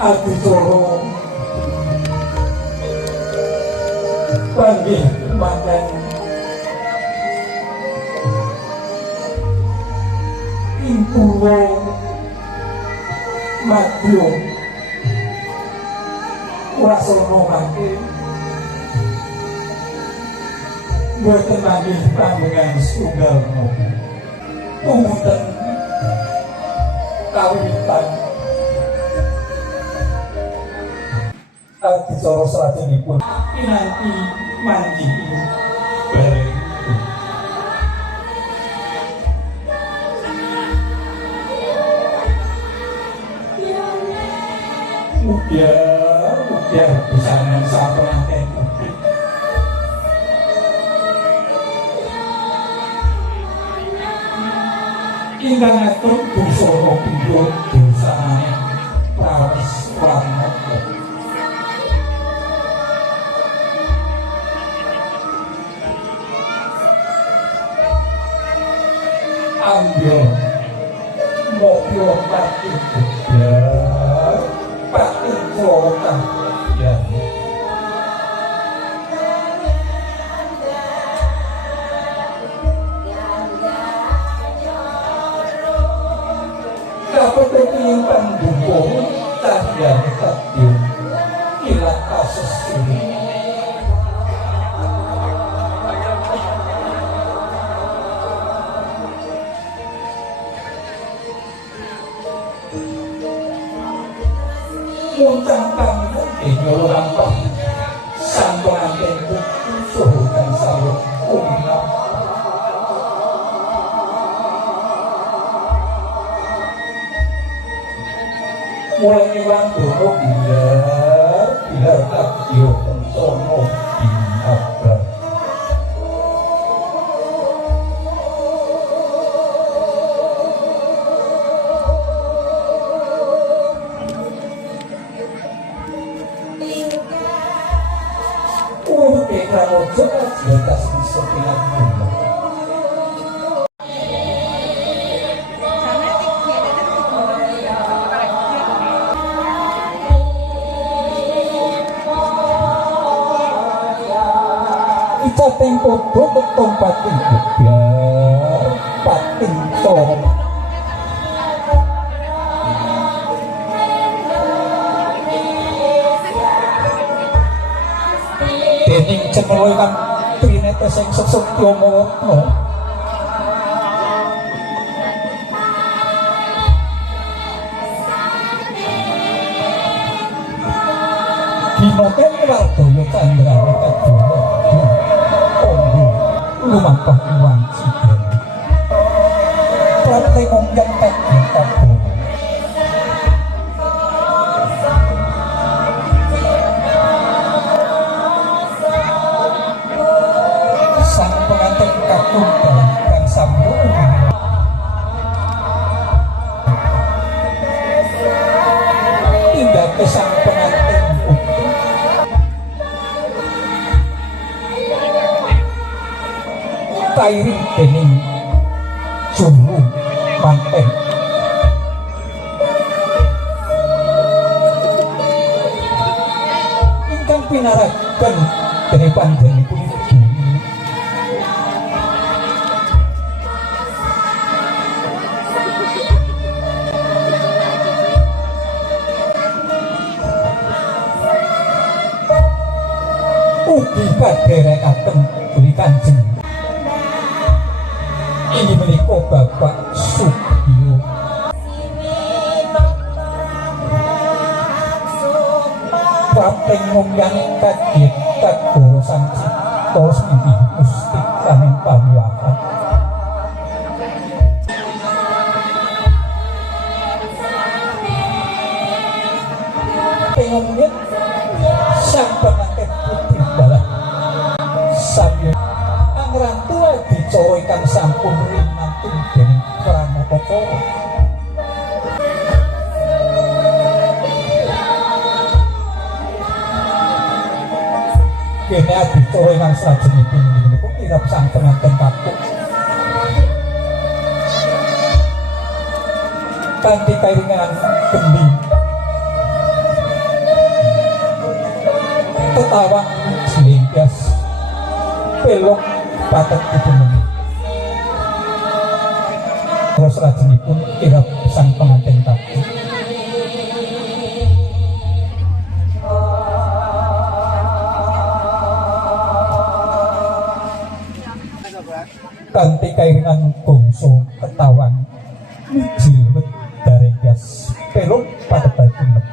Adicara panggih manten ing pulo Madya wasana mangke boten manggih panggengan setunggal tumuten kawiwitan adicara salajengipun pinanti manjing bareng mugia bisa mensa pengantin ingkang atur busana pindha dosane prawis pramana ambil mobil pati ya pati kota ya kapan yang pendukung tanda takdir kila kasus ini muncang kami nyuruh lampah sang pengantin suhu dan sawit umina mulai nyewang dono bila tak diok pensono binabra Pramojo ajas bisa pindah Ica tempo botek tompating biar pating tolong dening cemelo kan trinete sing sesukya mawa dina kene Wardaya Candrané kadula ombo lumampah uang sigen prate mungkin kabeh sang pengantin kakunda dan sambung tindak ke sang pengantin putri kairing dening juru manten ingkang pinaragan dening panjenenganipun ugi kadherekaken Dwi Kanjeng ini menika Bapak Sugio kaping munggah kadhit kagoro sang cipta inggih Gusti kaning pamiwakan pengen sang pengantin putri dalah samya angrantu adicara ingkang sampun rinantun dening Pranatapara kene adicara ingkang salajengipun menika kirap sang pengantin kapuk kanthi kairingan gendi ketawang silingkas pelok patet dipuneng terus rajinipun irap sang pengantin kakung kanthi kairingan bangsa ketawang jilmet darenggas pelok patet dipuneng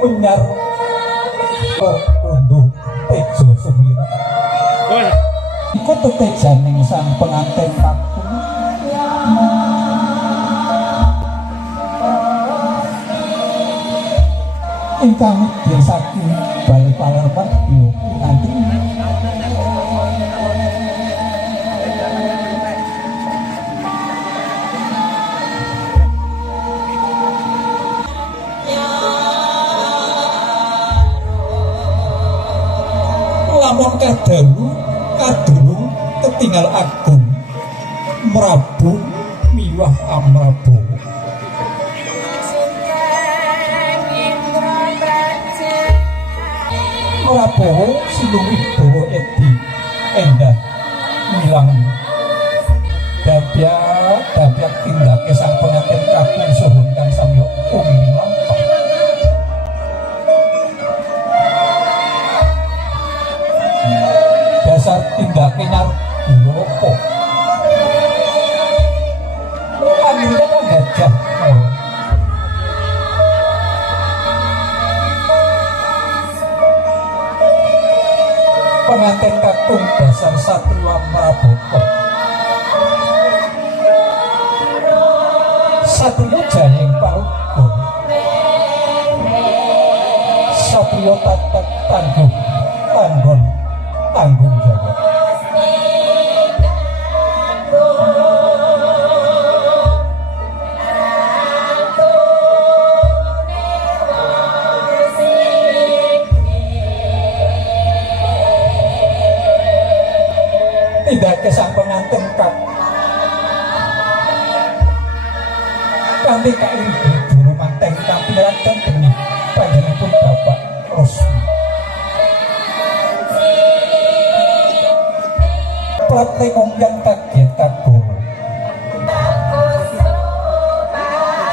menyar unduh tejo sumira iku tetejaning sang pengantin kakung ingkang biasaki bali palerman yo nanti lamun kadulung ketinggal agung merabu miwah amrabu Prabowo silung wibawa edi endah milang dabyak tindake sang pengantin kakung suhun kang samya umi lampah dasar tindake nyarbulopo akhirnya gajah pengantin kakung dasar satriwa Prabowo satriya jayeng parugon satriya tatak tanggung jawab tidak kesang pengantin kak kanthi kain buru manteng kang pinerakan demi panjenenganipun Bapak Rosmi pratengong yang kaget kagum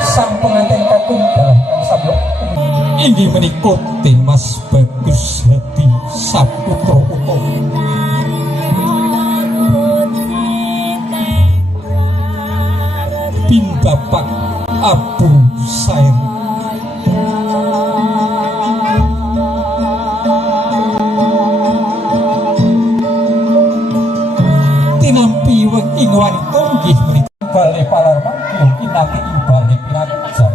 sang pengantin kakung dalam kang sablok inggih menika Mas Bagus Hadi Saputra Utama bin Bapak Abu Sair tinampi weng ing wanita nggih menika bale palarman mungkin nate ing bale pirajan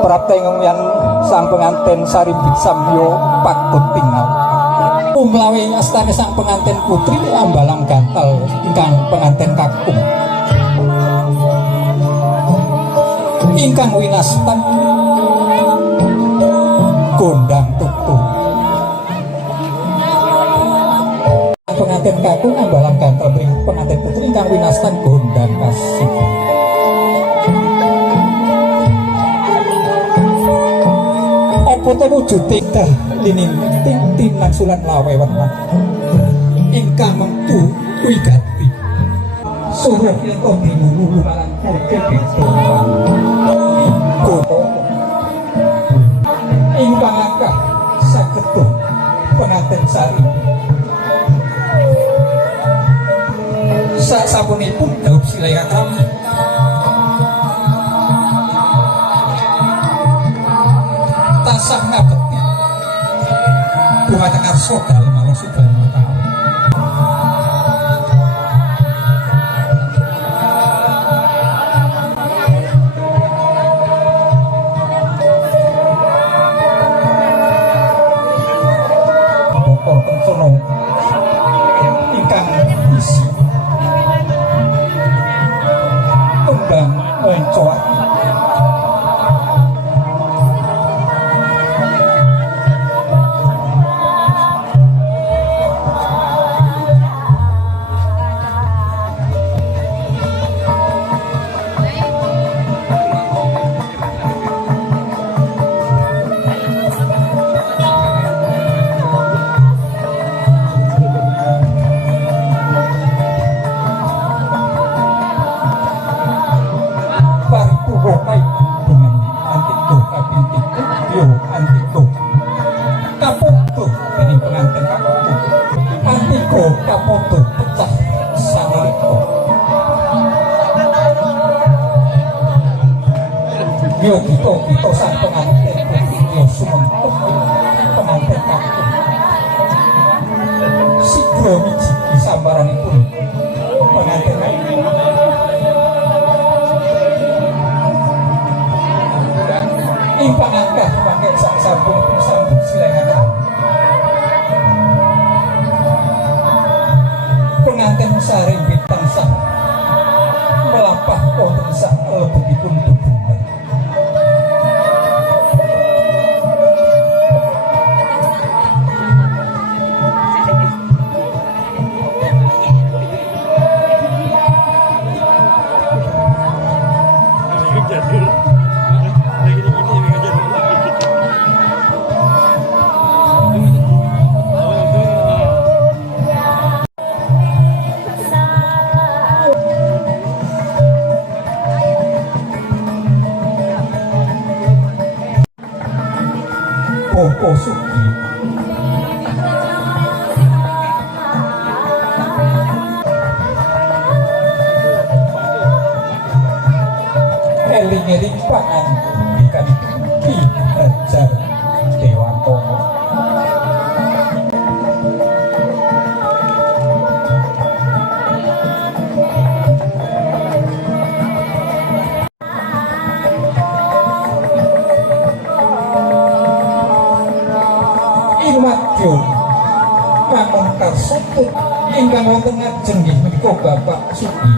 pratengong yang sang pengantin sarimbit samyo patut tinggal umlawe astane sang pengantin putri ambalang gantal ingkang pengantin kakung ingkang winastan gondang tutu pengantin kakung ambalang gantal bring pengantin putri ingkang winastan gondang kasih foto wujud teka lining tintin langsulan lawe warna ingkang mengtu wigati suruh yang dimulu malang kurke bintungan koto ingkang langkah saged sapunipun daup silakan tasah ngabekti dumateng arsa dalem Allah Subhanahu wa taala. Ingkang isi tembang mencoak yo kita sang pengantin yo sumentuk pengantin kakung sidro miji sambaranipun pengantin ing pangangkah pakai sak sampun sambut silangan pengantin saring bintang sah melampah wonten sak lebetipun tubuh. Koko Suki eling-eling pangan ikan Ki Hajar Dewantono Madyo pamungkas sutut ingkang wonten ngajeng nggih menika Bapak Sugi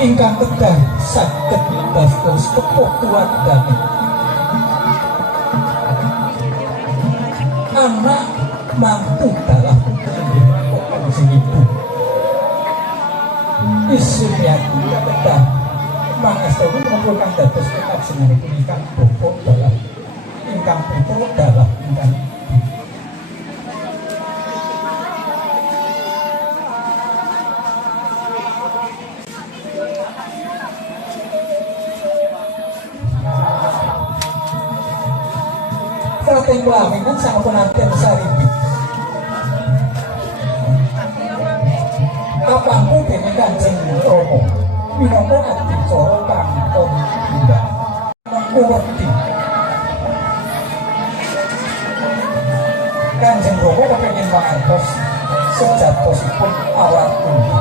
ingkang kedah saged dados kepuh tuladhane anak mantu dalah putri sing ibu Isyati kedah Pangastawi mengumpulkan dados kekajenganipun ingkang bapa dalah ingkang putra dalah ingkang Prating pelaminan sang penantian saribit kapangku dening Kanjeng Rama minangka adicara pangton undang mengkuwedi Kanjeng Rama kepengin mangertos sejatosipun awak pundi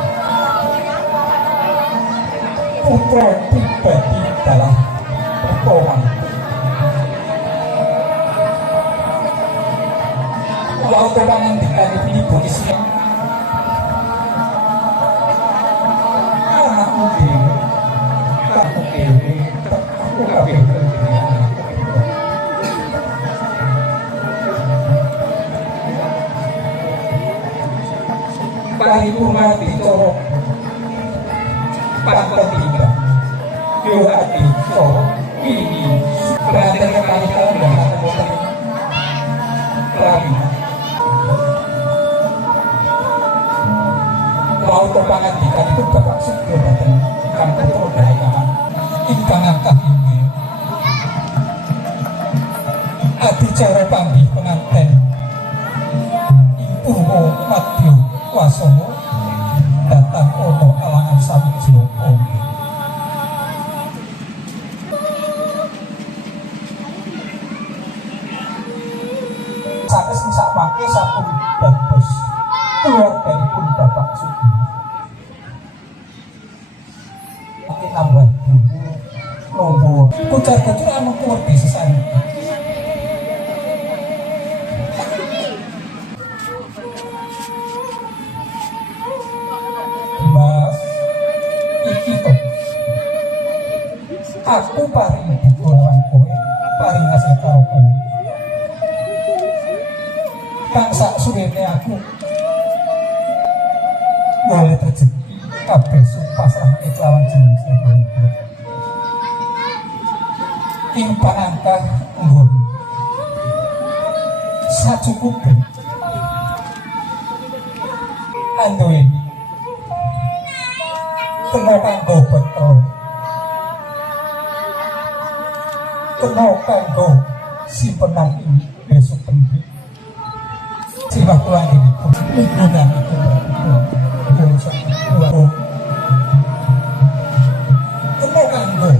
putra pribadi dalah putra mantu wae pangandikanipun Ibu Isma paripurna dicara pantun tiba yo ati coro ini berarti kali udah ketemu Pravina mau pangandikan itu Bapak Sugio datang kampung Prodaya ingkang angkah ini adicara panggih penganten ibu Prabu Madya Wasana datang ana alangan Sawijaya. Sanes sak mangke sampun dados keluarganipun Bapak Sugeng. Iki nambah buku nomor kucar-kucar anu keluarga sesane. Mas iki to. Aku paring buku lawan kowe, paring hasil karo kowe. Kang sak suwene aku boleh rezeki kabeh pasrah kelawan jeneng Gusti. Ing panangkah nggon sacukupe anduweni kena kanggo beto, kena kanggo simpenan ing besok penting. Simak ulang ini pun lingkungan itu kena kanggo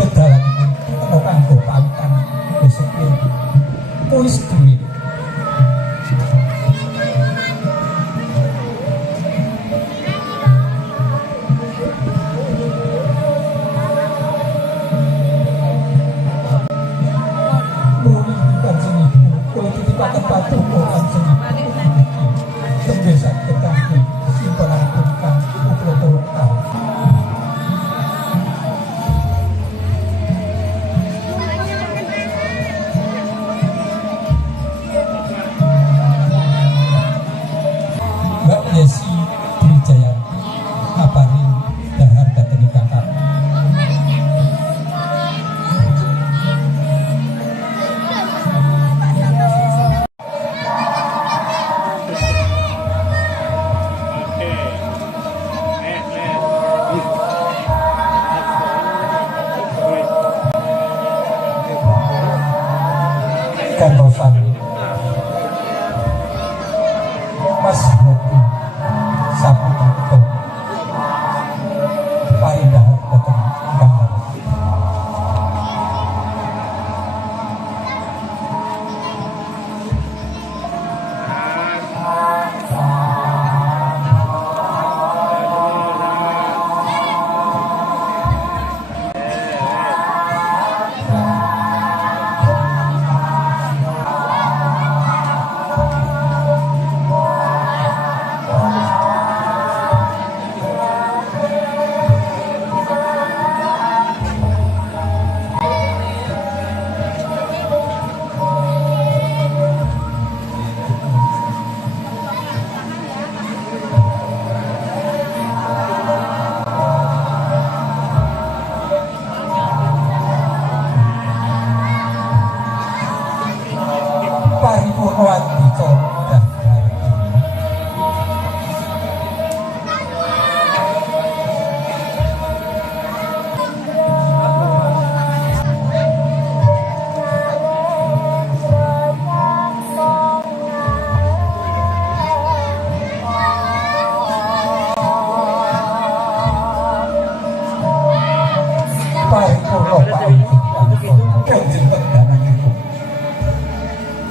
kedalam kena kanggo pawitan besok ini kuis duit gantosan Mas Yogi Saputra parindah datang gambar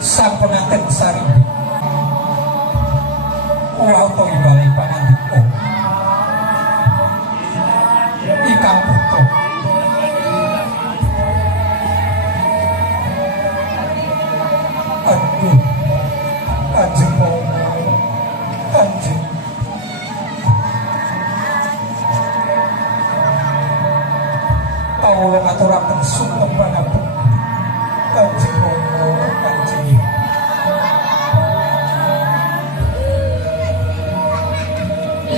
sang pengantin sari auto ibalik pangandiko ikang putra aduh kanjeng kanjeng kawula ngaturaken sugeng pangapunten kanjeng kanjeng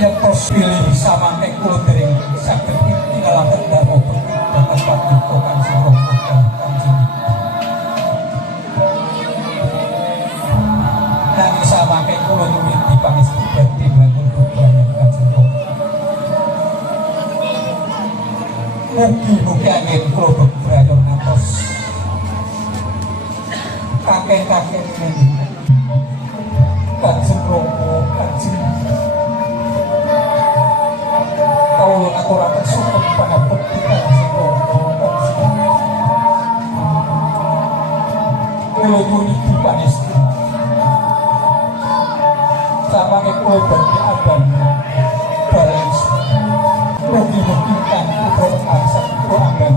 yang tos pilih samangke kula dereng saged tinggalaken dharma bekti dados paduka kanjeng Rama kanjeng nanging samangke kula nyuwun dipangesti badhe mangkon bebayan kanjeng Rama mugi-mugi angin kula bebrayan ngantos kakek-kakek ini abang balas mugi-mugi kang putra arsa putra ambang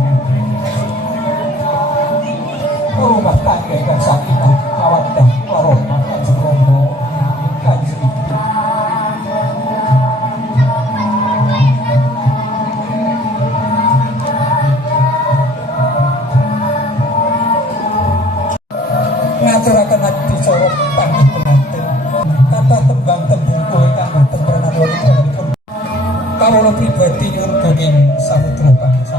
rumah tangga kang sakinah mawaddah warahmah kanjeng Rama kanjeng Ibu. Ngaturaken adi cara panggih pengantin kata tembang tembung kowe kang temprenan wonten kawula pribadi nyuwun gunging samudra pangapunten.